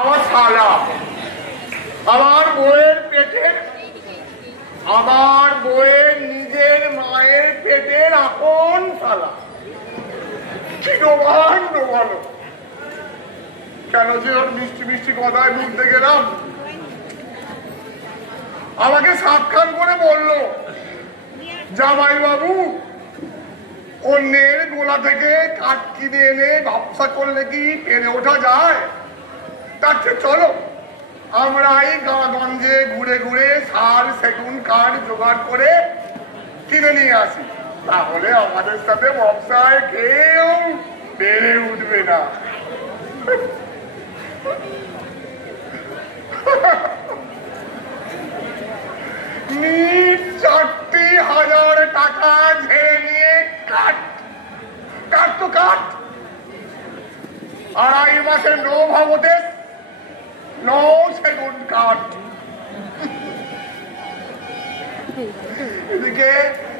আমার শালা, আমার বউয়ের পেটের, আমার বউয়ের নিজের মায়ের পেটের আপন শালা। কি ডোবান ডোবানো, কেন যে ওর মিষ্টি মিষ্টি কথায় বুঝতে গেলাম। আমাকে সাক্ষাৎ করে বলল, জামাই বাবু অন্যের গোলা থেকে কাঠ কিনে এনে ব্যবসা করলে কি পেরে ওঠা যায়? তার চেয়ে চলো আমরা এই গঞ্জে ঘুরে ঘুরে শাল সেগুন কাঠ জোগাড় করে কিনে নিয়ে আসি, তাহলে আমাদের সাথে ব্যবসায় কেউ বেড়ে উঠবে না। নিট 4,000 টাকা ঝেড়ে নিয়ে কাঠ কাঠ তো কাঠ, 2.5 মাসের নো ভাবতে নো সেগুন কাঠ।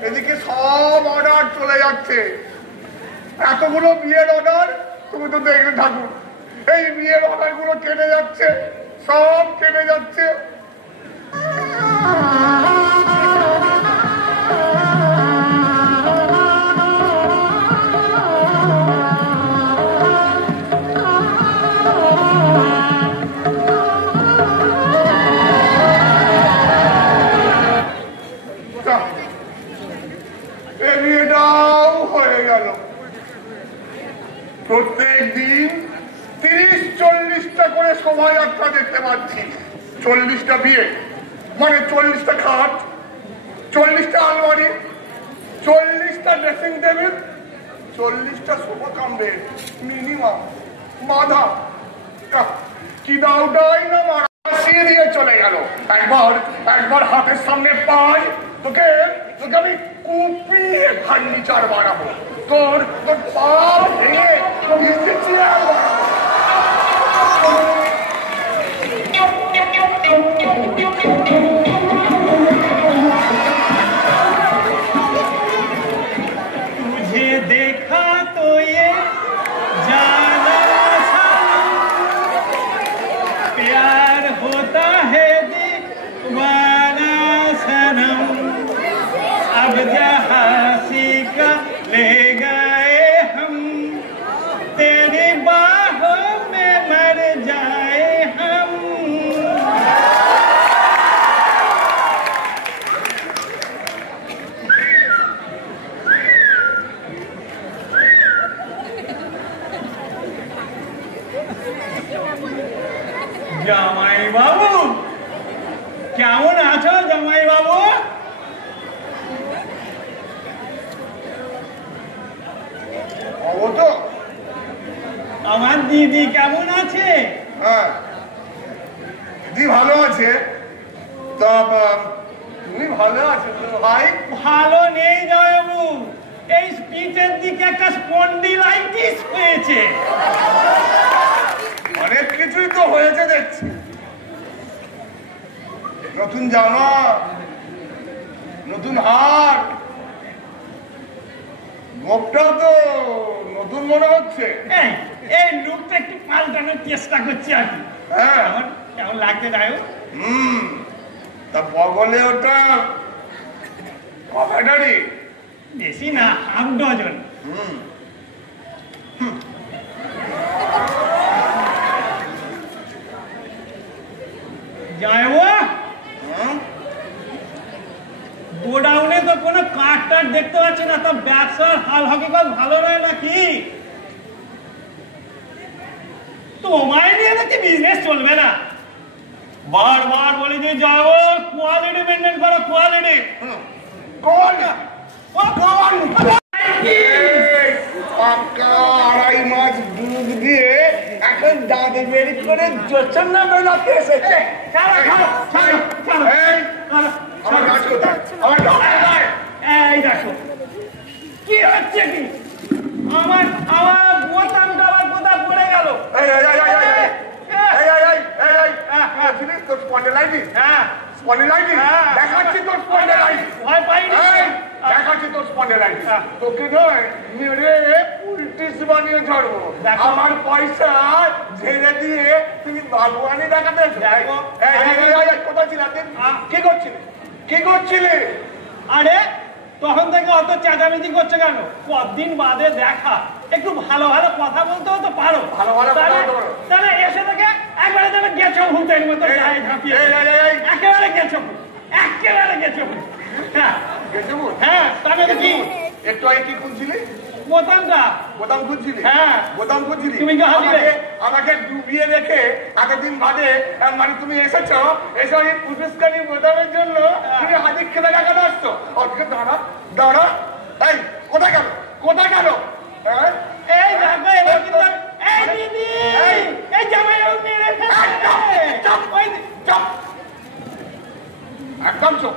এদিকে সব অর্ডার চলে যাচ্ছে, এতগুলো বিয়ের অর্ডার, তুমি তো দেখলে ঠাকুর, এই বিয়ের অর্ডার গুলো কেটে যাচ্ছে, সব কেটে যাচ্ছে। প্রত্যেক দিন 30-40টা করে শোভাযাত্রা দেখতে পাচ্ছি। 40টা বিয়ে মানে 40টা খাট, 40টা আলমারি, 40টা ড্রেসিং টেবিল, 40টা সোফা কাম বেড মিনিমাম। বাধা কি দাওটাই না মারা দিয়ে চলে গেল। একবার হাতের সামনে পাই তোকে আমি কুপিয়ে ফার্নিচার বানাবো, তোর পা ভেঙে চেয়ার বানাবো। तुझे देखा तो ये जाना प्यार होता है दीवाना सनम, अब जहाँ सीखा ले गए हम, तेरी बाहों में मर जाए हम। জামাই বাবু কেমন আছো? জামাই বাবু তো আমার দিদি কেমন আছে? হ্যাঁ দিদি ভালো আছে, তা তুমি ভালো আছো তো ভাই? ভালো নেই জামাইবাবু, এই স্পিচের দিকে একটা স্পন্ডিলাইটিস হয়েছে। অনেক কিছুই তো হয়েছে দেখছি, নতুন জামা, নতুন হার, গোপটাও তো নতুন মনে হচ্ছে। এই লুকটা একটু পাল্টানোর চেষ্টা করছি আর কি। হ্যাঁ কেমন লাগছে যাই হোক। তা বগলে ওটা কয়টারি? বেশি না, 1/2 ডজন। যাইবো গোডাউনে তো কোনো কাঠ টাট দেখতে পাচ্ছি না, তো ব্যবসার হাল হকিকত ভালো নয় নাকি? তোমায় নিয়ে নাকি বিজনেস চলবে না? বারবার বলি যে যাও কোয়ালিটি মেনটেন করো, কোয়ালিটি। পাক্কা 2.5 মাস দুধ দিয়ে এখন দাঁতে বের করে জোচ্ছন্ন বেলাতে এসেছে। আমার কাজ কোথায়? এই দেখো কি হচ্ছে কি, আমার বোতামটা আবার কোথায় পড়ে গেল। তোর স্পন্ডিলাইটিস? হ্যাঁ স্পন্ডিলাইটিস দেখাচ্ছি, তোর স্পন্ডিলাইটিস। ভয় পাইনি, দেখাচ্ছি তোর স্পন্ডিলাইটিস। তোকে নয় মেরে ব্রিটিশ বানিয়ে ছাড়বো। আমার পয়সা ঝেড়ে দিয়ে তুমি বাগবানি দেখাতে কোথায় ছিল? কি করছিলে? কি করছিলে? আরে তখন থেকে অত চেঁচামেচি করছে কেন? কতদিন বাদে দেখা, একটু ভালো ভালো কথা বলতেও তো পারো। ভালো ভালো তাহলে এসে থেকে একবারে তাহলে গেছো ভূতের মতো গায়ে ঝাঁপিয়ে, একেবারে গেছো, একেবারে গেছো। হ্যাঁ তাহলে কি একটু আগে কি খুঁজছিলি? বোতামটা। বোতাম খুঁজছিলি? হ্যাঁ বোতাম খুঁজছিলি। তুমি আমাকে ডুবিয়ে রেখে এতদিন বাদে মানে তুমি এসেছো, এসে ওই পুরস্কারী বোতামের জন্য তুমি হাজির খেলে দেখাতে আসছো। ওকে দাঁড়া দাঁড়া, এই কোথায় গেল? কোথায় গেল? এই দেখো এবার কিন্তু এই দিদি এই জামাই মেরে একদম চুপ।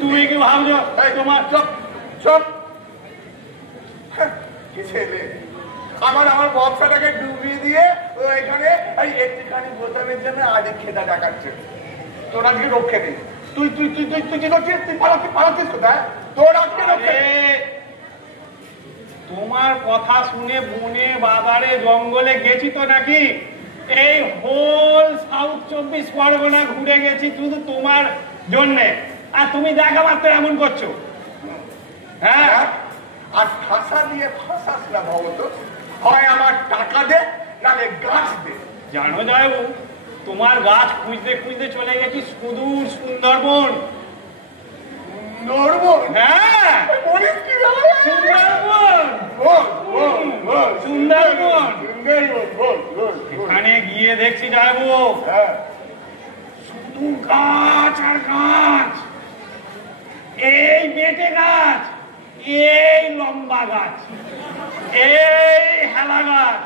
তুমি কি ভাবছো তোমার? চুপ চুপ। কি ছেলে আমার ব্যবসাটাকে ডুবিয়ে দিয়ে এখানে একটুখানি বোতামের জন্য আজকে খেদা ডাকাচ্ছে। তোর আজকে রক্ষে নেই। তুই তুই তুই তুই তুই কি করছিস? তুই পালাচ্ছিস কোথায়? তোর আজকে রক্ষে। তোমার কথা শুনে বনে বাজারে জঙ্গলে গেছি তো নাকি, এই হোল সাউথ 24 পরগনা ঘুরে গেছি শুধু তোমার জন্যে, আর তুমি দেখা মাত্র এমন করছো। হ্যাঁ আর ঠাসা দিয়ে ফাঁসাস না ভবত, হয় আমার টাকা দে নালে গাছ দে। জানো যাবো তোমার গাছ খুঁজতে খুঁজতে চলে গেছি সুদূর সুন্দরবন। হ্যাঁ সুন্দরবন। এখানে গিয়ে দেখছি যাবো শুধু গাছ আর গাছ, এই বেটে গাছ, এই লম্বা গাছ, এই হেলা গাছ,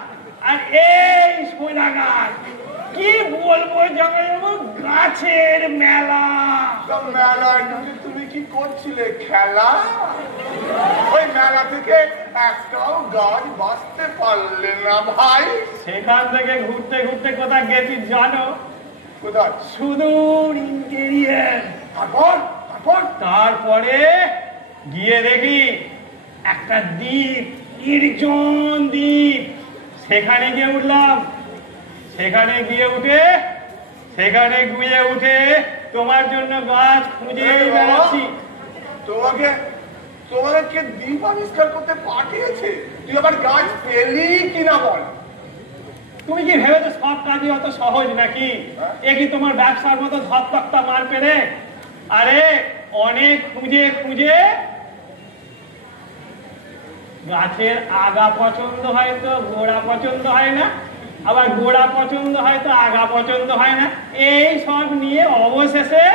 আর এই সোজা গাছ। কি বলবো জামাইবাবু, গাছের মেলা। মেলায় তুমি কি করছিলে? খেলা? ওই মেলা থেকে একটাও গাছ বাঁচতে পারলে না ভাই? সেখান থেকে ঘুরতে ঘুরতে কোথায় গেছি জানো? কোথায়? সুদূর ইন্টেরিয়ার। তারপরে গিয়ে দেখি একটা দ্বীপ, নির্জন দ্বীপ। সেখানে গিয়ে উঠলাম, সেখানে গিয়ে উঠে তোমার জন্য গাছ খুঁজে বেড়াচ্ছি। তোমাকে কে দ্বীপ আবিষ্কার করতে পাঠিয়েছে? তুই আবার গাছ পেলি কিনা বল? তুমি কি ভেবেছো সব কাজই অত সহজ নাকি? এ কি তোমার ব্যবসার মতো ধপতক্তা মার পেলে? আরে অনেক খুঁজে খুঁজে গাছের আগা পছন্দ হয় তো গোড়া পছন্দ হয় না, আবার গোড়া পছন্দ হয় তো আগা পছন্দ হয় না, এই সব নিয়ে অবশেষে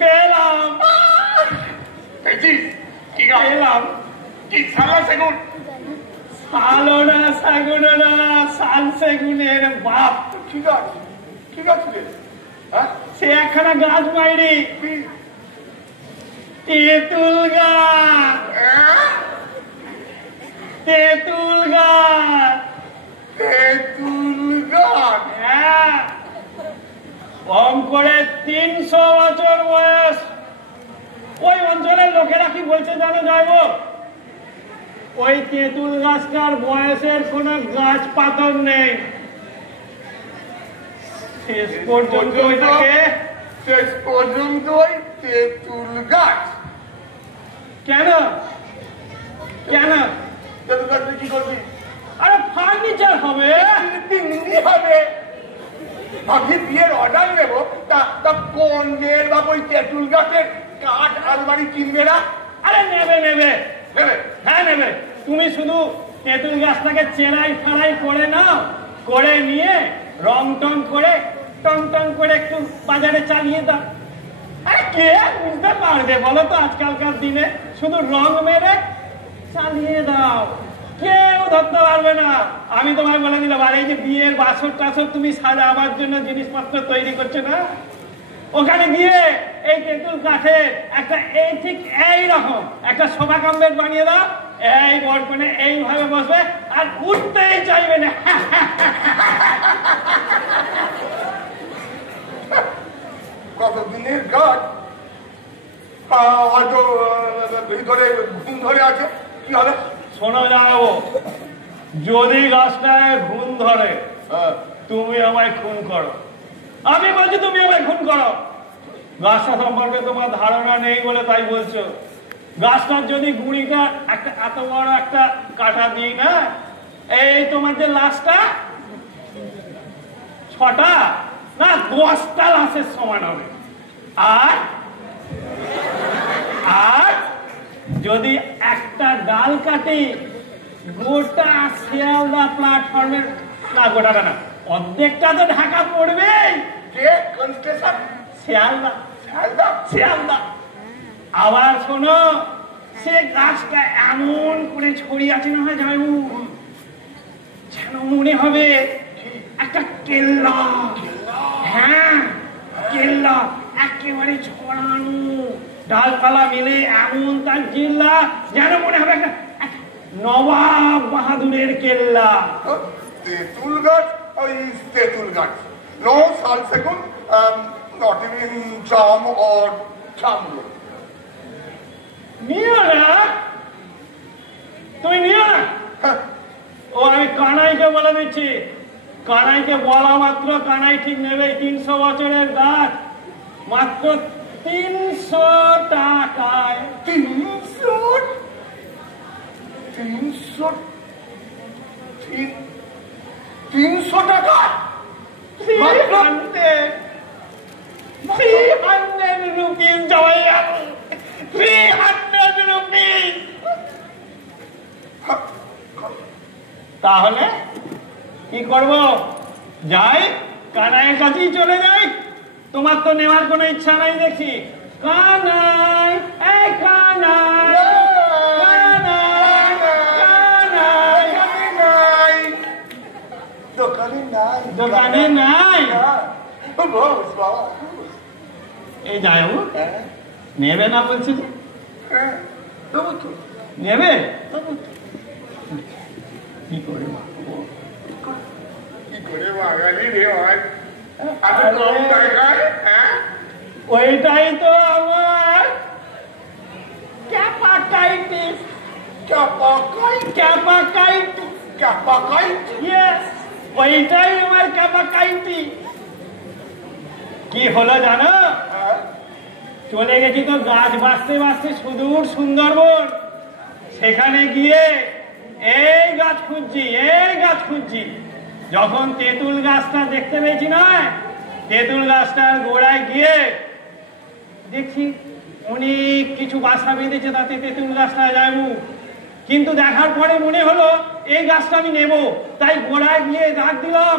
পেলাম সালোনা সাগুনা শাল সেগুনের বাপ। ঠিক আছে সে একখানা গাছ মাইরি, তেঁতুল গাছ। তেঁতুল গাছ। হ্যাঁ, কম করে 300 বছর বয়স। ওই অঞ্চলের লোকেরা কি বলছে জানো যাইবো? ওই তেঁতুল গাছটার বয়সের কোন গাছ পাথর নেই। শেষ পর্যন্ত ওই তেঁতুল গাছ। কেন তেঁতুল গাছ কি করবি? আরে ফার্নিচার হবে। আমি বিয়ের অর্ডার নেবো, তা কোন মেয়ের বাবা ওই তেঁতুল গাছের কাঠ আলমারি কিনবে না? আরে নেবে। হ্যাঁ নেবে। তুমি শুধু তেঁতুল গাছটাকে চেরাই ফাড়াই করে নাও, করে নিয়ে রং টং করে টন করে একটু বাজারে চালিয়ে দাও। আরে কে বুঝতে পারবে বলো তো আজকালকার দিনে? শুধু রং মেরে চালিয়ে দাও, কেউ ধরতে পারবে না। আমি তোমায় বলে দিলাম। আর এই যে বিয়ের বাসর টাসর তুমি সাজাবার জন্য জিনিসপত্র তৈরি করছো না, ওখানে গিয়ে এই তেঁতুল কাঠে একটা ঠিক এইরকম একটা শোভা কাম্বেট বানিয়ে দাও। এই বরকনে এইভাবে বসবে আর উঠতেই চাইবে না। কতদিনের গাছ হয়তো ভিতরে ঘুম ধরে আছে, কি হবে? শোনো জানাবো, যদি গাছটায় ঘুম ধরে তুমি আমায় খুন করো। আমি বলছি তুমি আমায় খুন করো। গাছটা সম্পর্কে তোমার ধারণা নেই বলে তাই বলছো। গাছটার যদি গুঁড়িটা একটা এত বড় একটা কাটা দিই না, এই তোমার যে লাশটা 6টা না 10টা লাশের সমান হবে। আর আর যদি একটা ডাল কাটি, গোটা শিয়ালদা প্ল্যাটফর্মের, না গোটাটা না, অর্ধেকটা তো ঢাকা পড়বে। কে? কোন স্টেশন? শিয়ালদা। শিয়ালদা? শিয়ালদা। আবার শোনো, সে গাছটা এমন করে ছড়িয়ে আছে না হয় যাই, যেন মনে হবে একটা কেল্লা। হ্যাঁ, কেল্লা একেবারে ছড়ানো, ডালপালা মিলে এমন তার জিল্লা, যেন মনে হবে একটা নবাব বাহাদুরের কেল্লা। তেঁতুল গাছ, ওই তেঁতুল গাছ। নো সাল সেগুন, নট ইন জাম অর চামড়ো। নিও না, তুমি নিও না। ও আমি কানাইকে বলে দিচ্ছি, কানাইকে বলা মাত্র কানাই ঠিক নেবে। 300 বছরের গাছ, মাত্র 300 টাকায়। 300 টাকা? 300 রুপিস জবাই, 300 রুপিস। তাহলে কি করব? যাই কানাইয়ের কাছেই চলে যাই। তোমার তো নেওয়ার কোনো ইচ্ছা নাই দেখছি। কানাই, এই কানাই, কানাই, কানাই। দোকানে নাই। দোকানে নাই? বস বাবা, এই যাই নেবে না বলছে যে, নেবে কি করে বাঙালি রে ভাই, এত কম টাকায়? ওইটাই তো আমার ক্যাপাটাইটিস। Yes, ওইটাই আমার ক্যাপাটাইটিস। কি হলো জানো? চলে গেছি তো গাছ বাঁচতে বাঁচতে সুদূর সুন্দরবন। সেখানে গিয়ে এই গাছ খুঁজছি। যখন তেঁতুল গাছটা দেখতে পেয়েছি না, তেঁতুল গাছটার গোড়ায় গিয়ে দেখছি অনেক কিছু বাসা বেঁধেছে, তাতে তেঁতুল গাছটা যাবো। কিন্তু দেখার পরে মনে হলো এই গাছটা আমি নেব, তাই গোড়ায় গিয়ে ডাক দিলাম,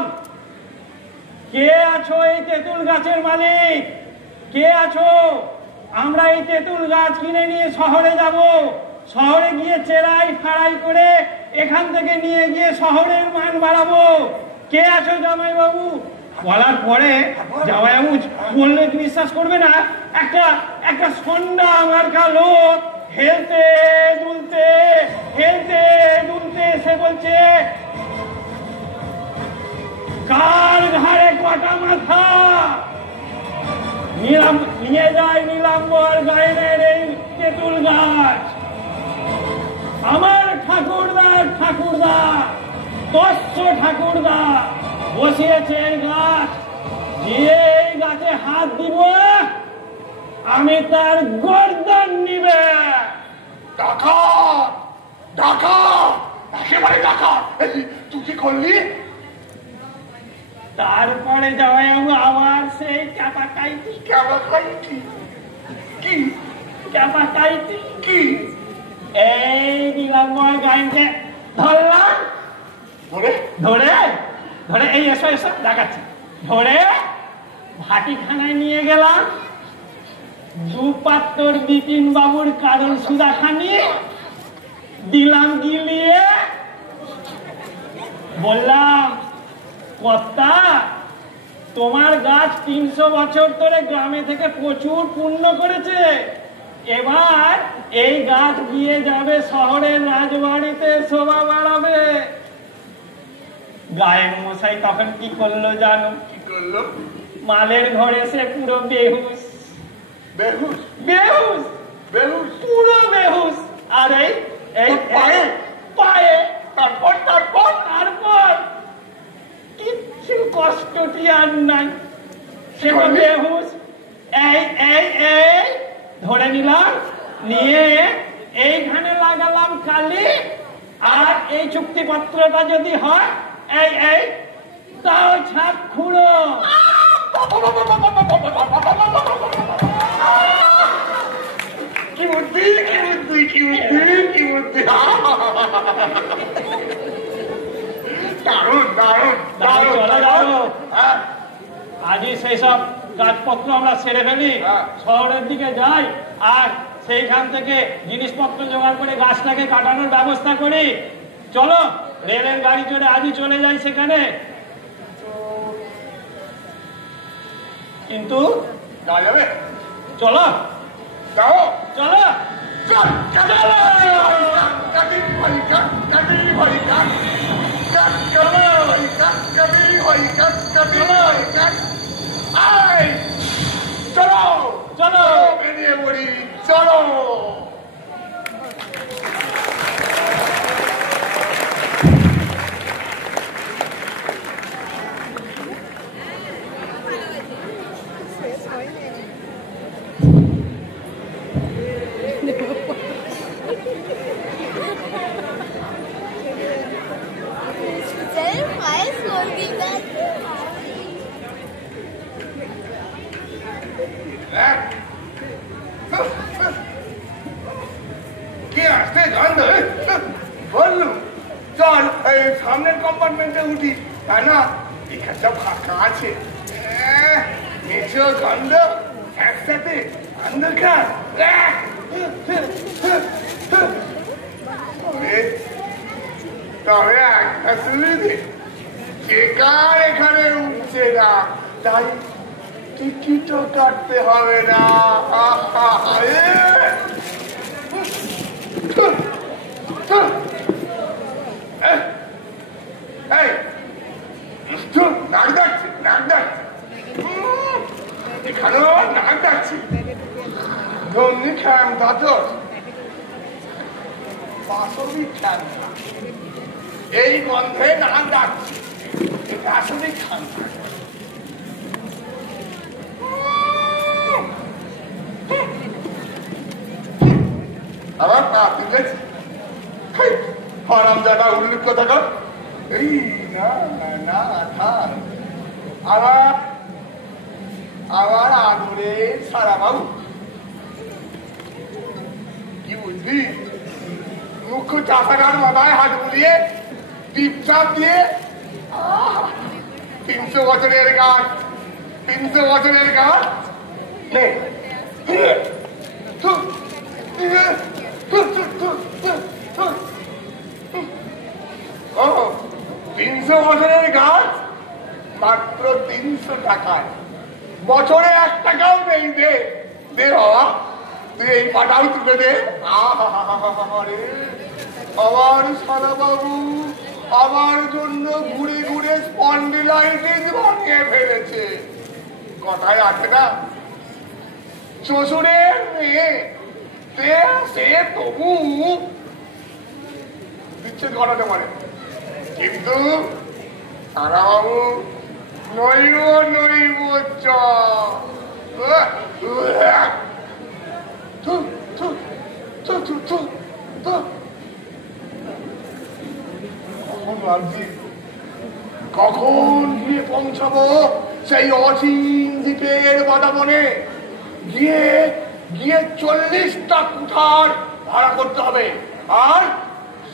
কে আছো এই তেঁতুল গাছের মালিক? কে আছো? আমরা এই তেঁতুল গাছ কিনে নিয়ে শহরে যাব। শহরে গিয়ে চেরাই ফাড়াই করে এখান থেকে নিয়ে গিয়ে শহরের মান বাড়াবো। কে আছো জামাইবাবু? বলার পরে জামাইবাবু বললে বিশ্বাস করবে না, একটা সন্ধ্যা আমার লোক হেলতে দুলতে সে বলছে, কার ঘাড়ে কটা মাথা? নিয়ে যায় নীলাম্বর গায়ের এই তেঁতুল গাছ। আমার ঠাকুরদা তস্য ঠাকুরদা বসিয়েছে এই গাছ। যে এই গাছে হাত দিব আমি তার গর্দান নিবে। একেবারে টাকা। তুই কি করলি? তারপরে যাওয়াই আবার সেই ক্যাপাটাইটি কি? এই নীলাম্বর গাইনকে ধরলাম, ধরে এই এসো দেখাচ্ছি, ধরে ভাটিখানায় নিয়ে গেলাম। 2 পাত্তর বিপিন বাবুর কারণ সুদা খানি দিলাম, গিলিয়ে বললাম, কর্তা তোমার গাছ 300 বছর ধরে গ্রামে থেকে প্রচুর পুণ্য করেছে। এবার এই গাছ গিয়ে যাবে শহরের রাজবাড়িতে, শোভা বাড়াবে। গায়ের মশাই তখন কি করলো জানো? কি করলো? মালের ঘরে সে পুরো বেহুশ। বেহুশ পুরো বেহুশ। আর এই এই পায়ে? পায়ে তারপর তারপর তারপর কিচ্ছু কষ্টটি আর নাই, সে তো করলি? বেহুশ। এই এই এই ধরে নিলাম, নিয়ে এইখানে লাগালাম কালি, আর এই চুক্তিপত্রটা যদি হয় এই এই তাও ছাপ খুঁড়ো। কি বুদ্ধি কি বুদ্ধি কি বুদ্ধি কি বুদ্ধি দারুণ দারুণ দারুণ চলো, চলো। হ্যাঁ আজই সেই সব কাজপত্র আমরা সেরে ফেলি, হ্যাঁ। শহরের দিকে যাই, আর সেইখান থেকে জিনিসপত্র জোগাড় করে গাছটাকে কাটানোর ব্যবস্থা করি। চলো, রেলের গাড়ি চড়ে আজই চলে যাই সেখানে। কিন্তু যাওয়া যাবে চলো, যাও চলো। চল চলো কাটি ভাই কাট কাটি ভাই কাট কাট চলো ভাই কাট কাটি ভাই কাট কাটি ভাই কাট আয় চলো চলো। বেরিয়ে পড়ি চলো কি আসতে গন্ধ বললু চল এই সামনের কম্পার্টমেন্টে উঠি তাই না এখানটা ফাঁকা আছে মেছো গন্ধ একসাথে অন্ধকার তবে একটা সুবিধে বেকার এখানে উঠছে না, তাই টিকিটও কাটতে হবে না। নাক ডাকছে নাক ডাকছে এখানেও নাক ডাকছে ধন্যি খ্যামটা তোর বাসবি খ্যামটা এই গন্ধে নাক ডাকছে, এটা আসলে খ্যামটা। আবার পা তুলেছে হারামজাদা উল্লুক কথা কর এই না না না থাক আবার আবার আদরে সারা বাবু কি বুঝলি মুখ্য চাষাগার মাথায় হাত বুলিয়ে টিপচাপ দিয়ে 300 বছরের গাছ 300 বছরের গাছ নে 300 বছরের গাছ মাত্র 300 টাকায়, বছরে 1 টাকাও নেই। দে দে বাবা তুই এই পাটাও তুলে দে। আমার সারা বাবু আমার জন্য ঘুরে ঘুরে স্পন্ডিলাইটিস বানিয়ে ফেলেছে। কথায় আছে না শ্বশুরের মেয়ে সে তবু বিচ্ছেদ ঘটাতে পারে, কিন্তু তারাবাবু নইব নইব কখন গিয়ে পৌঁছাবো সেই অচিন দ্বীপের বাতাবনে? গিয়ে গিয়ে 40টা কুঠার ভাড়া করতে হবে, আর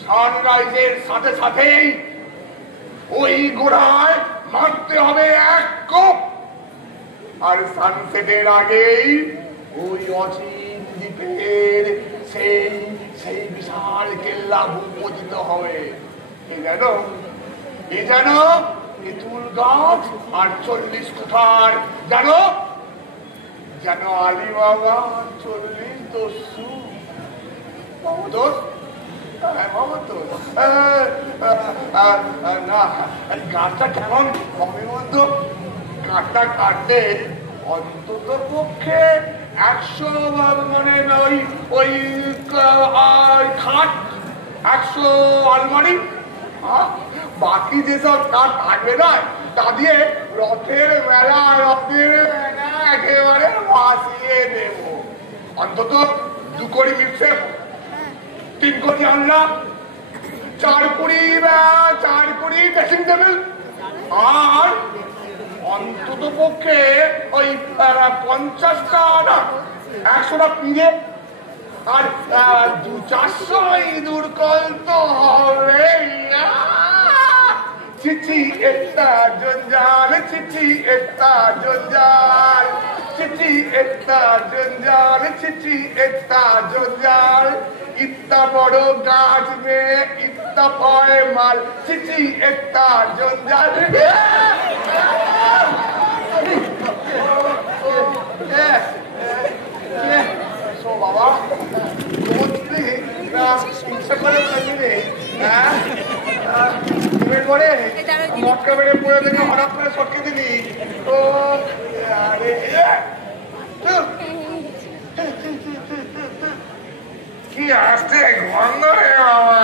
সানরাইজের সাথে সাথেই ওই গোড়ায় মারতে হবে 1 কোপ, আর সানসেটের আগেই ওই অচিন দ্বীপের সেই সেই বিশাল কেল্লা ভূপতিত হবে। এই যেন তেঁতুল গাছ আর 40 কুঠার, জানো যেন আলিবাবা 40 দস্যু। না গাছটা কেমন কমে বলতো, কাঠটা কাটলে অন্তত পক্ষে 100 মানে ওই ওই খাট, 100 আলমারি, বাকি যেসব কাঠ থাকবে না তা দিয়ে রথের মেলা একেবারে ভাসিয়ে দেব। অন্তত 2 কোটি মিটছে, 3 কোটি আনলাম, 4 কোটি ড্রেসিং টেবিল, আর অন্তত পক্ষে ওই 50টা না 100টা পিঁড়ে, আর 200-400 ইঁদুর কল তো হবে। চিঠি একটা জঞ্জাল, চিঠি একটা জঞ্জাল, চিঠি একটা জঞ্জাল, চিঠি একটা জঞ্জাল, ইত্তা বড় গাছ মেয়ে ইত্তা পয় মাল, চিঠি একটা জঞ্জাল। বাবা মটকা বেড়ে পড়ে দেখে হঠাৎ করে সটকে দিলি তো কি আসছে গন্ধ রে বাবা।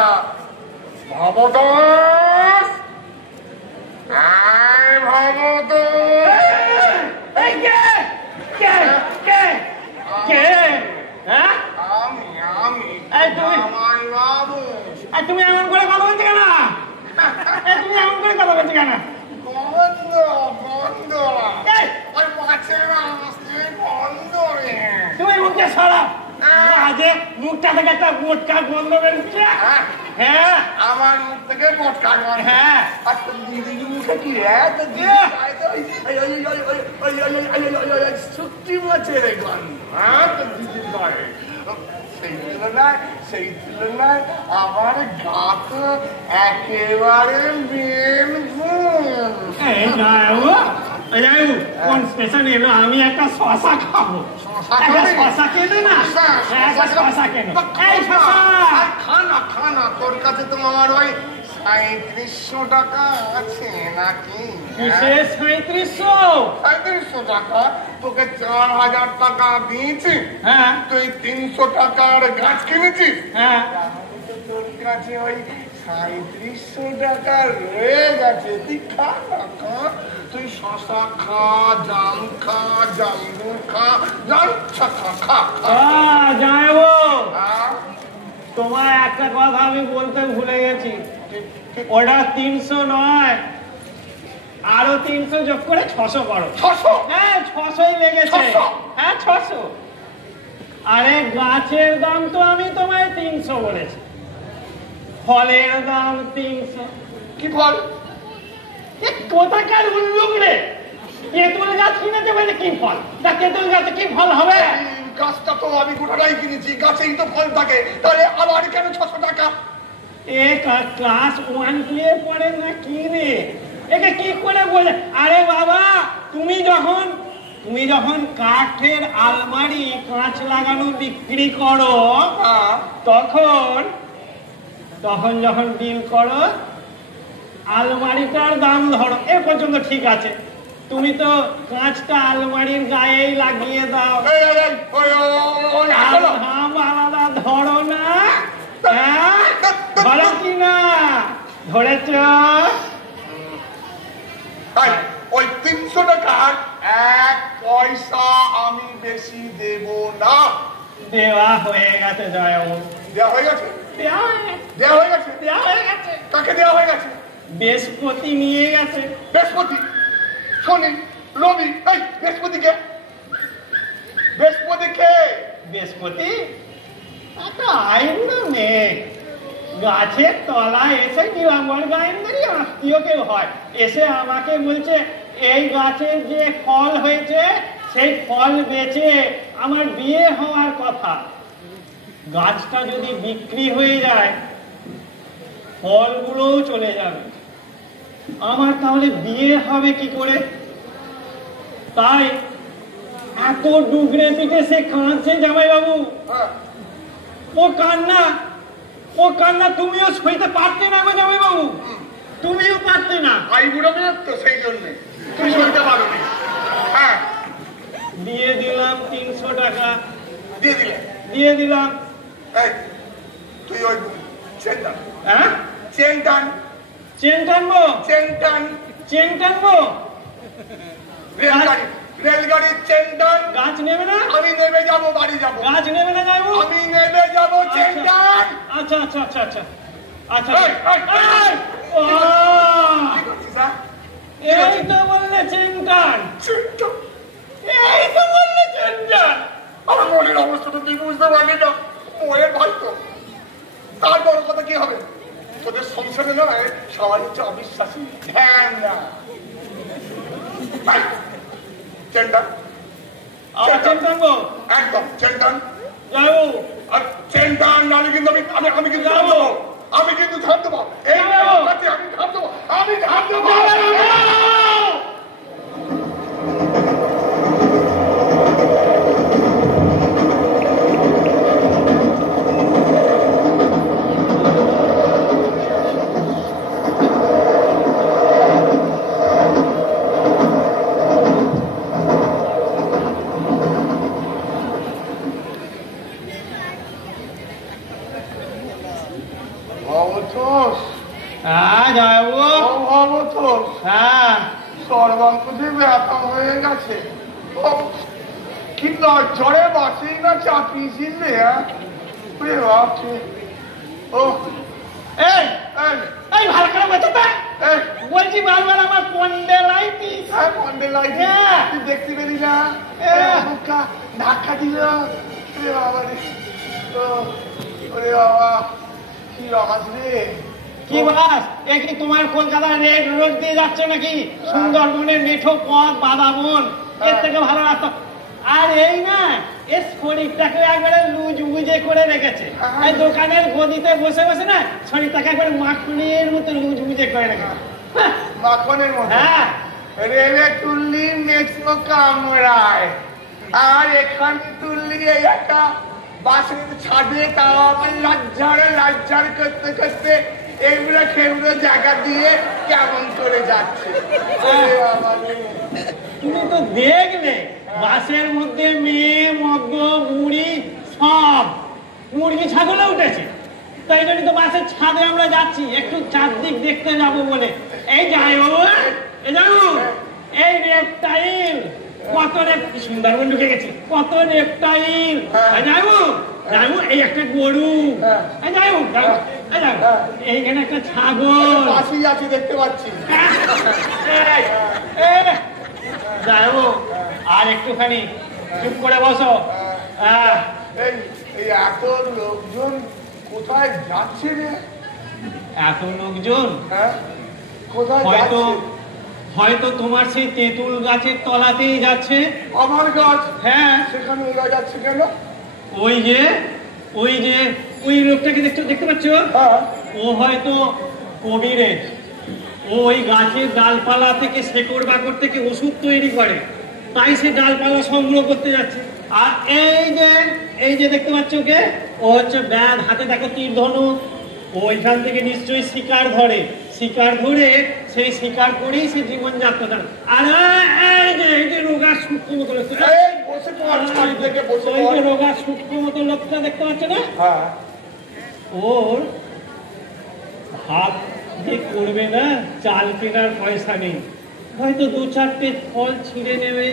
ভবতোষ, তুমি এমন করে কথা বলছো কেন? তুমি এমন করে কথা বলছো কেন? গন্ধ গন্ধ ওই মাছের গন্ধ রে। তুমি মুখে সরা, আজে মুখটা থেকে একটা মোটকা গন্ধ বেরোচ্ছে। হ্যাঁ, আমার মুখ থেকে মোটকা গন্ধ। হ্যাঁ, আর দিদির মুখে কি সত্যি মাছের গন্ধ। হ্যাঁ, তো দিদির ঘরে সেই তুলনায় আমার গা তো একেবারে কোন স্টেশন এলো? আমি একটা শশা খাবো। শশা কেনে না, শশা কেন? খানা খানা, তোর কাছে তো আমার ওই 3700 টাকা আছে নাকি? 3700 টাকা? তোকে 4000 টাকা দিয়েছি। হ্যাঁ, তুই 300 টাকার গাছ কিনেছিস। হ্যাঁ, তোর কাছে ওই 3700 টাকা রয়ে গেছে। তুই খা না, খা। তুই শশা খা, জাম খা, জামরু খা, খা খা খা। যাবো। তোমার একটা কথা আমি বলতে ভুলে গেছি, ওটা 300 নয়, আরো 300 যোগ করে 600 করো। 600? হ্যাঁ, 600ই লেগেছে। হ্যাঁ, 600। আরে গাছের দাম তো আমি তোমায় 300 বলেছি, ফলের দাম 300। কি ফল? কোথাকার উল্লুক রে, তেঁতুল গাছ কিনেছে বলে কি ফল? তা তেঁতুল গাছে কি ফল হবে? গাছটা তো আমি গোটাটাই কিনেছি, গাছেই তো ফল থাকে, তাহলে আবার কেন 600 টাকা? ক্লাস 1-2 এ পড়ে না কি রে? একে কি করে বলে? আরে বাবা, তুমি যখন কাঠের আলমারি কাঁচ লাগানো বিক্রি করো, তখন যখন বিল করো আলমারিটার দাম ধরো, এ পর্যন্ত ঠিক আছে। তুমি তো কাঁচটা আলমারির গায়েই লাগিয়ে দাও, দাম আলাদা ধরো না। হ্যাঁ, ধরো কি না? ধরেছ? ওই 300 টাকার 1 পয়সা আমি বেশি দেব না। দেওয়া হয়ে গেছে জয়বাবু। দেওয়া হয়ে গেছে? দেওয়া হয়ে গেছে? দেওয়া হয়ে গেছে। কাকে দেওয়া হয়ে গেছে? বৃহস্পতি নিয়ে গেছে। বৃহস্পতি, শনি, রবি, এই বৃহস্পতি কে? বৃহস্পতি কে? বৃহস্পতি একটা আইবুড়ো মেয়ে, গাছের তলায় এসে নিরামল গায়েন্দ্রী আত্মীয় কেউ হয়, এসে আমাকে বলছে এই গাছের যে ফল হয়েছে সেই ফল বেচে আমার বিয়ে হওয়ার কথা। গাছটা যদি বিক্রি হয়ে যায় ফলগুলোও চলে যাবে, আমার তাহলে বিয়ে হবে কি করে? তাই এত ডুগরে পিঠে সে কাঁদছে জামাইবাবু। ও কান্না তুমিও সইতে পারতে না গো জামাইবাবু, তুমিও পারতে না। আইবুড়ো মেয়ে তো, সেই জন্য তুমি সইতে পারো না। হ্যাঁ, দিয়ে দিলাম 300 200 টাকা দিয়ে দিলে? দিয়ে দিলাম। এই তুই ওই চেন টান। হ্যাঁ চেন টান। চেন টানবো? চেন টান। চেন টানবো? রেলগাড়ির চেন টান। গাছ নেবে না? আমি নেমে যাবো, বাড়ি যাবো। গাছ নেবে না যাবো? আমি নেমে যাবো, চেন টান। আচ্ছা আচ্ছা আচ্ছা আচ্ছা আচ্ছা। কি করছিস হ্যাঁ? এই তো বললে চেন টান। এই তো বললে চেন টান। আমার মনের অবস্থাটা তুই বুঝতে পারলি না। মনের ভাই তো। তার বড় কথা কি হবে? তোদের সংসারে নয় সবার হচ্ছে অবিশ্বাসী, ধ্যান না। চেন্টান। আবার চেন টানবো? একদম চেন্টান। যাবো। আর চেন্টান নাহলে কিন্তু আমি কিন্তু ধান দেবো। আমি কিন্তু ধান দেবো। এই আমি ধান দেবো। আমি ধান দেবো। হ্যাঁ যাবো। হ্যাঁ সর্বাঙ্কুতে ব্যথা হয়ে গেছে। কি জ্বরে বাসি না চাপিয়েছিস রে? ও এই এই ভালো করে বলছো তো? বলছি বারবার আমার স্পন্ডেলাইটিস। হ্যাঁ স্পন্ডেলাইটিস। হ্যাঁ। তুই দেখতে পেলি না? ধাক্কা দিল। ওরে বাবা রে। ওরে বাবা কি আওয়াজ রে। কি বাস? এ কি তোমার কলকাতা রেড রোড দিয়ে যাচ্ছে নাকি? সুন্দরবনের মেঠো পথ বাদাবন, এর থেকে ভালো রাস্তা। আর এই না এর শরীরটাকে একবারে লুজ বুঝে করে রেখেছে। এই দোকানের গদিতে বসে বসে না শরীরটাকে একবারে মাখনের মতো লুজ বুঝে করে রেখেছে। মাখনের মতো? হ্যাঁ। রেলে তুললি মেক্সিমো কামড়ায়, আর এখানে তুললি এই একটা বাসের ছাদে, তাও আবার লাজ্জার করতে করতে এগুলো খেগুলো জায়গা দিয়ে কেমন করে যাচ্ছে। তুমি তো দেখলে বাসের মধ্যে মেয়ে মদ্য বুড়ি সব মুরগি ছাগলে উঠেছে। তাই জন্য তো বাসের ছাদে আমরা যাচ্ছি একটু চারদিক দেখতে যাবো বলে। এই যাই বাবু, এই যাবো, এই রেপটাইল কত সুন্দরবন ঢুকে গেছি, কত রেপটাইল। যাবো যাবো, এই একটা গরু, যাবো এইখানে একটা ছাগল আছে দেখতে পাচ্ছি। যাবো আর একটুখানি চুপ করে বসো। এই এত লোকজন কোথায় যাচ্ছে রে? এত লোকজন কোথায় হয়তো যাচ্ছে? হয়তো তোমার সেই তেঁতুল গাছের তলাতেই যাচ্ছে। আমার গাছ? হ্যাঁ। সেখানে ওরা যাচ্ছে কেন? ওই যে ওই লোকটাকে দেখতে পাচ্ছ? ও হয়তো কবিরেজ। ও ওই গাছের ডালপালা থেকে শেকড় বাকড় থেকে ওষুধ তৈরি করে, তাই সে ডালপালা সংগ্রহ করতে যাচ্ছে। আর এই যে দেখতে পাচ্ছ ওকে, ও হচ্ছে ব্যাগ হাতে দেখো তীর ধনুক। ওইখান থেকে নিশ্চয়ই শিকার ধরে সেই শিকার করেই সে জীবনযাত্রা করে। আর এই যে রোগা সূক্ষ্ম মতো রোগা সূক্ষ্ম মতো লোকটা দেখতে পাচ্ছ না? ওর হাত দিয়ে করবে না, চাল কেনার পয়সা নেই, হয়তো 2-4টে ফল ছিঁড়ে নেবে,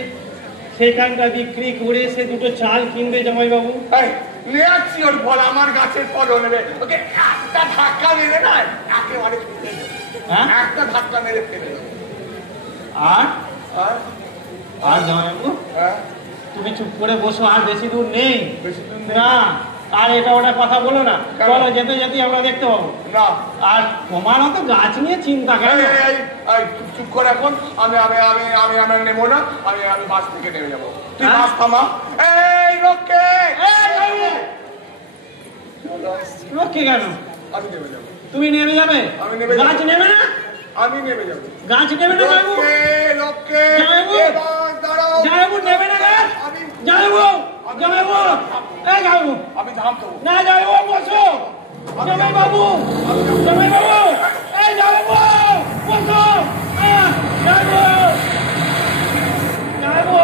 সেখানটা বিক্রি করে সে দুটো চাল কিনবে জামাইবাবু। নেয়াচ্ছি ওর ফল, আমার গাছের ফলও নেবে। ওকে একটা ধাক্কা মেরে না একেবারে একটা ধাক্কা মেরে ফেলে। আর জামাইবাবু তুমি চুপ করে বসো, আর বেশি দূর নেই না। আর এটা ওটা কথা বলো না, চলো যেতে যেতে আমরা দেখতে পাবো না। আর তোমারও তো গাছ নিয়ে চিন্তা কেন? চুপ করে এখন আমি আমি আমি আমি আমি নেবো না, আমি বাস থেকে নেমে যাবো। তুই বাস থামা। এই রক্ষে রক্ষে কেন? আমি নেমে যাবো। তুমি নেমে যাবে? আমি নেমে যাবো। গাছ নেবে না? আমি নেমে যাবো। গাছ নেবে না? রক্ষে দাঁড়াও, নেবে না গাছ? যাবো আমি ধাম দেবো না, যাবো বসো জামাইবাবু, জামাইবাবু এই যাবো বসো, যাবো যাবো।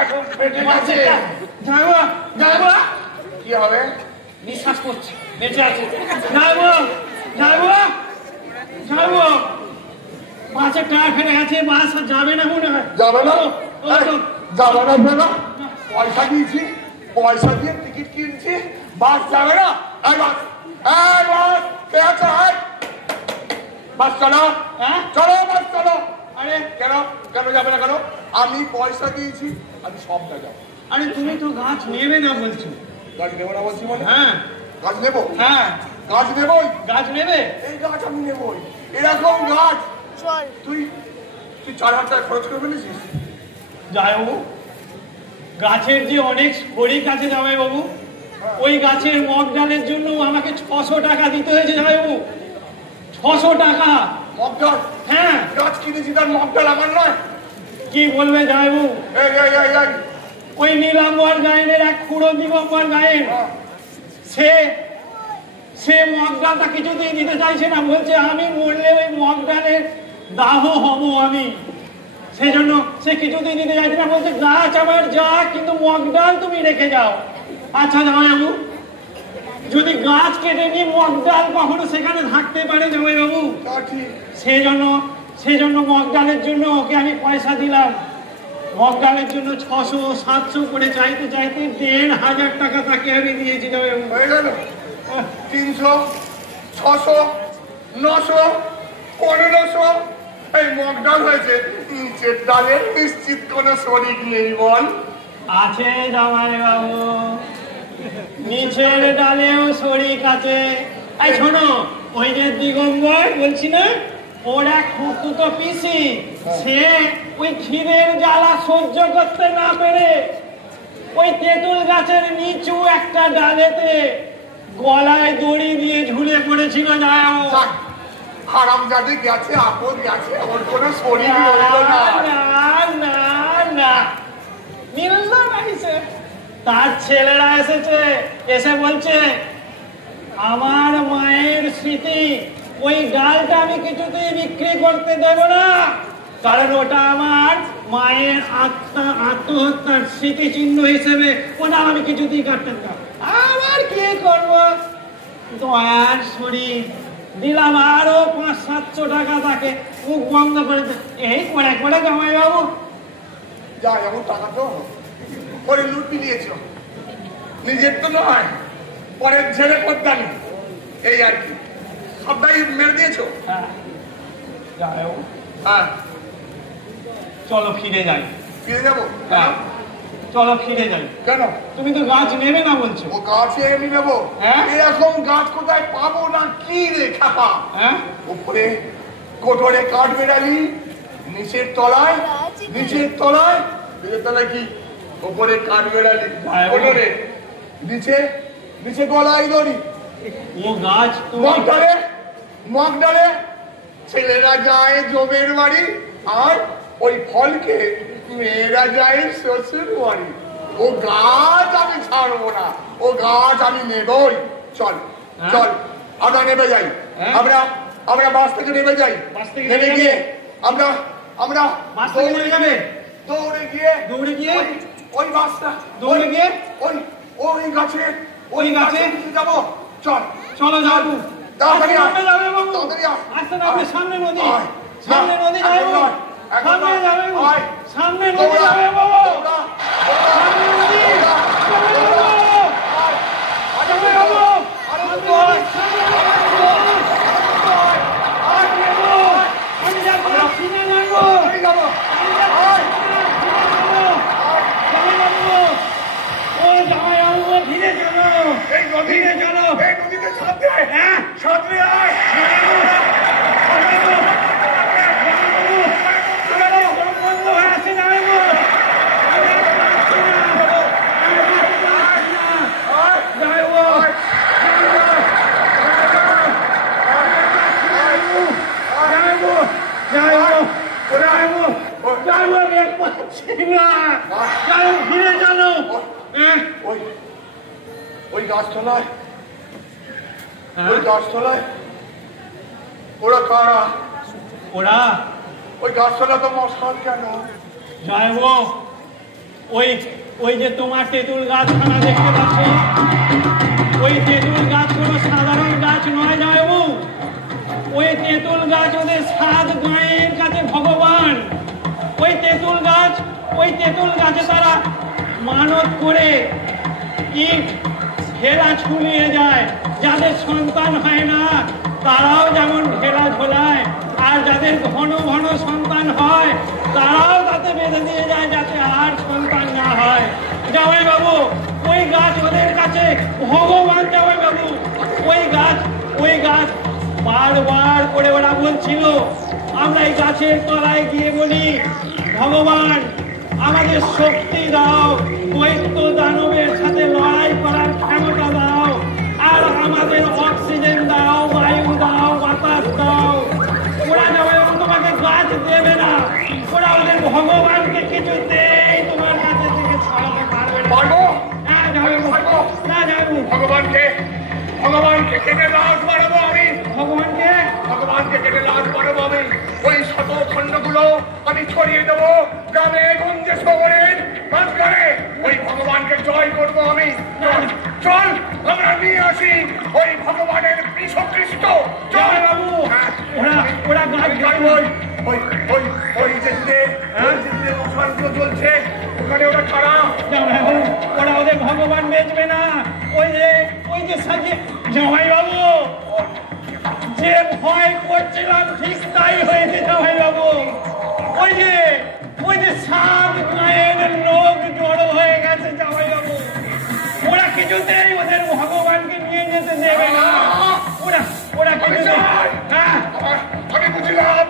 এখন ফেটে গেছে। যাবো যাবো কি হবে? নিঃশ্বাস করছে, বেঁচে আছে। যাবো যাবো যাবো 5 টাকা ফেলে গেছে, বাস আর যাবে না মনে হয়। যাবে না? ও তো যাবে না বেনা? পয়সা দিয়েছি, পয়সা দিয়ে টিকিট কিনছি, বাস যাবে না? এই বাস, এই বাস, কে আছে? বাস চলো, হ্যাঁ চলো বাস চলো। আরে কেন কেন যাবে না কেন? আমি পয়সা দিয়েছি, আমি সব যাবো। আরে তুমি তো গাছ নেবে না বলছো। গাছ নেবো না বলছি মানে? হ্যাঁ গাছ নেবো, হ্যাঁ গাছ নেবোই, গাছ নেবে। এই গাছ আমি নেবোই, এরকম গাছ। তুই তুই 4,000 টাকা খরচ করে ফেলেছিস। জামাইবাবু, গাছের যে অনেক শরিক আছে জামাইবাবু, ওই গাছের মগ ডালের জন্য আমাকে 600 টাকা দিতে হয়েছে জামাইবাবু। 600 টাকা। মগডাল? হ্যাঁ। গাছ কিনেছি, তার মগডাল আমার নয়? কি বলবে জামাইবাবু, এই এই এই এই ওই নীলাম্বর গায়েনের এক খুঁড়ো দিগম্বর গায়েন, সে মগ ডালটা কিছুতেই দিতে চাইছে না। বলছে আমি মরলে ওই মগ ডালের দাহ হব আমি, সেই জন্য সে কিছুতেই দিতে চাইছে না। বলছে গাছ আমার যা, কিন্তু মগ ডাল তুমি রেখে যাও। আচ্ছা জামাইবাবু, যদি গাছ কেটে নিয়ে মগ ডাল কখনো সেখানে থাকতে পারে জামাইবাবু, তা ঠিক। সেজন্য মগ ডালের জন্য ওকে আমি পয়সা দিলাম। মগ ডালের জন্য 600-700 করে চাইতে চাইতে 1,500 টাকা তাকে আমি দিয়েছি জামাইবাবু। হয়ে গেল 300, 600, 900, 1500। এই মগডাল হয়েছে, নিচের ডালের নিশ্চিত কোনো শরিক নেই বল? আছে জামাইবাবু, নিচের ডালেও শরিক আছে। এই শোনো, ওই যে দিগম্বর বলছি না, ওর এক খুঁড়তুতো পিসি, সে ওই খিদের জ্বালা সহ্য করতে না পেরে ওই তেঁতুল গাছের নিচু একটা ডালেতে গলায় দড়ি দিয়ে ঝুলে পড়েছিল জামাইবাবু। যাক, হারামজাদে গেছে, আপদ গেছে, ওর কোনো শরিক রইল না। না মিলল না। তার ছেলেরা এসেছে, এসে বলছে আমার মায়ের স্মৃতি, ওই ডালটা আমি কিছুতেই বিক্রি করতে দেব না, কারণ ওটা আমার মায়ের আত্মহত্যার স্মৃতিচিহ্ন হিসেবে ওটা আমি কিছুতেই কাটতে দেব। আবার কি করব, দয়ার শরীর দিলাম আরো 500-700 টাকা তাকে। মুখ বন্ধ করে এই করে করে জামাইবাবু। যা এমন টাকা তো পরে লুটি নিয়েছ, নিজের তো নয়, পরের ছেড়ে করতাম, এই আর কি। সবটাই মেরে দিয়েছো। হ্যাঁ জামাইবাবু, হ্যাঁ, চলো ফিরে যাই। ফিরে যাবো? হ্যাঁ চলো ফিরে যাই। কেন? তুমি তো গাছ নেবে না বলছো। ও গাছে আমি নেবো? হ্যাঁ। এরকম গাছ কোথায় পাবো না কি রে খাপা? হ্যাঁ উপরে কোটরে কাঠ বেড়ালি, নিচের তলায়, নিচের তলায় কি উপরে কাঠ বেড়ালি, কোটরে নিচে, নিচে গলায় দড়ি। ও গাছ মগডালে, মগডালে ছেলেরা যায় জমের বাড়ি, আর ওই ফলকে মেয়েরা যায় শ্বশুর বাড়ি। ও গাছ আমি ছাড়বো না, ও গাছ আমি নেবই। চল চল, আমরা নেমে যাই। আমরা বাস থেকে নেমে যাই। নেমে গিয়ে আমরা আমরা বাস থেকে নেমে যাবে? দৌড়ে গিয়ে ওই বাসটা দৌড়ে গিয়ে ওই গাছে, ওই গাছে যাবো। চল চলো যাবো। তাড়াতাড়ি আয়, যাবে বাবু, তাড়াতাড়ি আয়। আসতে না, আপনি সামনে নদী, আয়। সামনে নদী এখন যাবে, নয়, এখন সামনে নয়। যাবে, আয়। সামনে নদী দৌড়া, যাবে বাবু, দৌড়া, সামনে নদী দৌড়া, যাবে দৌড়া। বাবু, আয়, যাবে বাবু, আরে সামনে তো আয়। নদী, সামনে নদী, আয় বাবু, আমি যাবো, কিনে নেবো, তাড়াতাড়ি যাবো। আয়, যাবে বাবু, ও জামাই বাবু ফিরে চলো, এই নদী, ফিরে চলো, এই নদীতে সাঁতরে, হ্যাঁ সাঁতরে আয়। বন্ধ হয়ে আছে জামাইবাবু, ফিরে চলো। ওই ওই গাছতলায়, ওই গাছতলায় ওরা কারা? ওরা ওই গাছতলা তো মশাল কেন? জামাইবাবু, ওই ওই যে তোমার তেঁতুল গাছখানা দেখতে পাচ্ছ, ওই তেঁতুল গাছ কোনো সাধারণ গাছ নয় জামাইবাবু। ওই তেঁতুল গাছ ওদের 7 গাঁয়ের কাছে ভগবান। ওই তেঁতুল গাছে তারা মানত করে ইট ঢেলা ঝুলিয়ে যায়। যাদের সন্তান হয় না তারাও যেমন ঢেলা ঝোলায়, আর যাদের ঘন ঘন সন্তান হয় তারাও তাতে বেঁধে দিয়ে যায় যাতে আর সন্তান না হয়। জামাইবাবু ওই গাছ ওদের কাছে ভগবান। জামাইবাবু ওই গাছ বারবার করে ওরা বলছিল, আমরা এই গাছের তলায় গিয়ে বলি, ভগবান আমাদের শক্তি দাও, দৈত্য দানবের সাথে লড়াই করার ক্ষমতা দাও, আর আমাদের অক্সিজেন দাও, বায়ু দাও, বাতাস দাও। ওরা জামাইবাবু তোমাকে গাছ দেবে না, ওরা ওদের ভগবানকে কিছুতেই তোমার কাছে থেকে ছড়াতে পারবে না। হ্যাঁ জামাইবাবু, না জামাইবাবু, ভগবানকে কেটে লাশ বাড়াবো আমি। ভগবানকে কেটে লাশ বাড়াবো আমি। ওই শত খণ্ডগুলো আমি ছড়িয়ে দেবো গ্রামে গঞ্জে শহরের মাঝখানে। ওই ভগবানকে জয় করবো আমি। চল আমরা নিয়ে আসি ওই ভগবানের যীশুখ্রিস্ট। চল বাবু, ওরা গাছ ওই মশালগুলো চলছে ওখানে, ওরা খাড়া। ওরা ওদের ভগবান বেচবে না। ওই যে সাজিয়ে জামাইবাবু, যে ভয় করছিলাম ঠিক তাই হয়েছে জামাইবাবু। ওই যে 7 গাঁয়ের লোক জড়ো হয়ে গেছে জামাইবাবু। ওরা কিছুতেই ওদের ভগবানকে নিয়ে যেতে দেবে না। ওরা কিছুতেই। হ্যাঁ আমি বুঝলাম,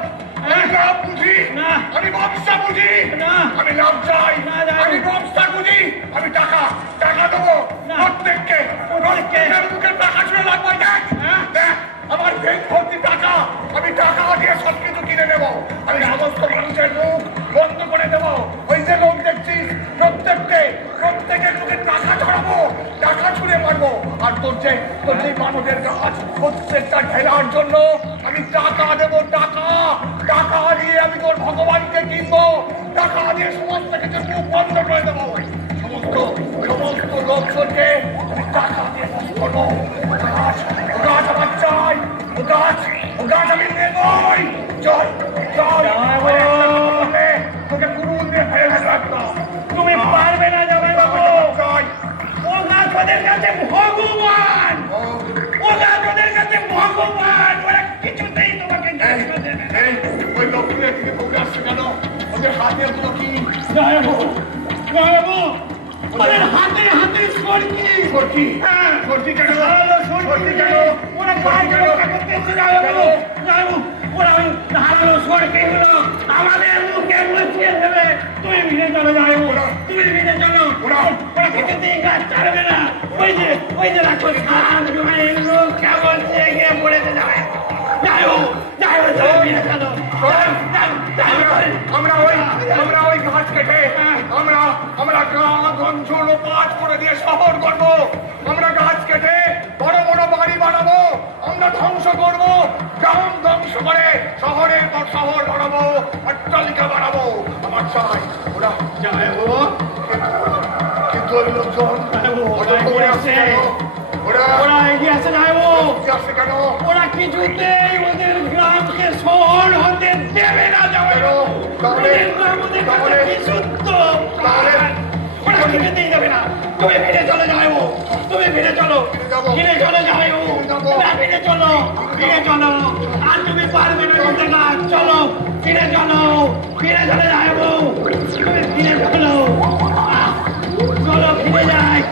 লাভ বুঝি না, আমি ব্যবসা বুঝি না, আমি লাভ চাই না, আমি ব্যবসা বুঝি। আমি টাকা দেবো প্রত্যেককে, মুখে টাকা ছুঁয়ে লাগবে। দেখ আমার ব্যাংক ভর্তি টাকা, আমি টাকা দিয়ে সবকিছু কিনে নেবো। আমি সমস্ত মানুষের মুখ বন্ধ করে দেবো। ওই যে লোক দেখছিস প্রত্যেকের মুখে টাকা ছড়াবো, টাকা ছুঁড়ে মারবো। আর তোর যে মানুষের গাছ প্রত্যেকটা ঢেলার জন্য আমি টাকা দেবো। টাকা দিয়ে আমি তোর ভগবানকে কিনবো। টাকা দিয়ে সমস্ত কিছু মুখ বন্ধ করে দেবো। সমস্ত লোকজনকে আমি টাকা দিয়ে করবো। গাছ আমার চাই, ও গাছ আমি নেবই। চল তোকে কুরুল দিয়ে ফেলে রাখতাম। তুমি পারবে না জামাইবাবু। ও গাছ ওদের কাছে ভগবান, ওরা কিছুতেই তোমাকে দেবে না। ওই লোকগুলো থেকে দৌড়ে আসছে কেন? ওদের হাতে ওগুলো কি? জামাইবাবু ওদের হাতে সরকি। হ্যাঁ সরকি কেন? ওরা ওরা ওই ধারালো সরকিগুলো আমাদের মুখে মুছিয়ে দেবে। তুমি ভিড়ে চলো জামাইবাবু, তুমি ভিড়ে চলো। ওরা কিছুতেই গাছ ছাড়বে না। ওই যে রাখো 7 গাঁয়ের লোক কেমন জেগে পড়েছে জামাইবাবু। আমরা ওই গাছ কেটে আমরা গ্রামগঞ্জ লোপাট করে দিয়ে শহর করবো। আমরা গাছ কেটে বড় বড় বাড়ি বানাবো। আমরা ধ্বংস করবো, গ্রাম ধ্বংস করে শহরের পর শহর বানাবো, অট্টালিকা বানাবো। আমার চাই ওরা কিন্তু ওই লোকজন ওরা এগিয়ে আসছে কেন? ওরা কিছুতেই ওদের গ্রামকে শহর হতে দেবে না। ওরা কিছুতেই দেবে না। তুমি ফিরে চলে যাবো, ফিরে চলো যাবো, ফিরে চলো। আর তুমি পারবে না ওদের না। চলো ফিরে চলে যাবো, তুমি ফিরে চলো, ফিরে যায়।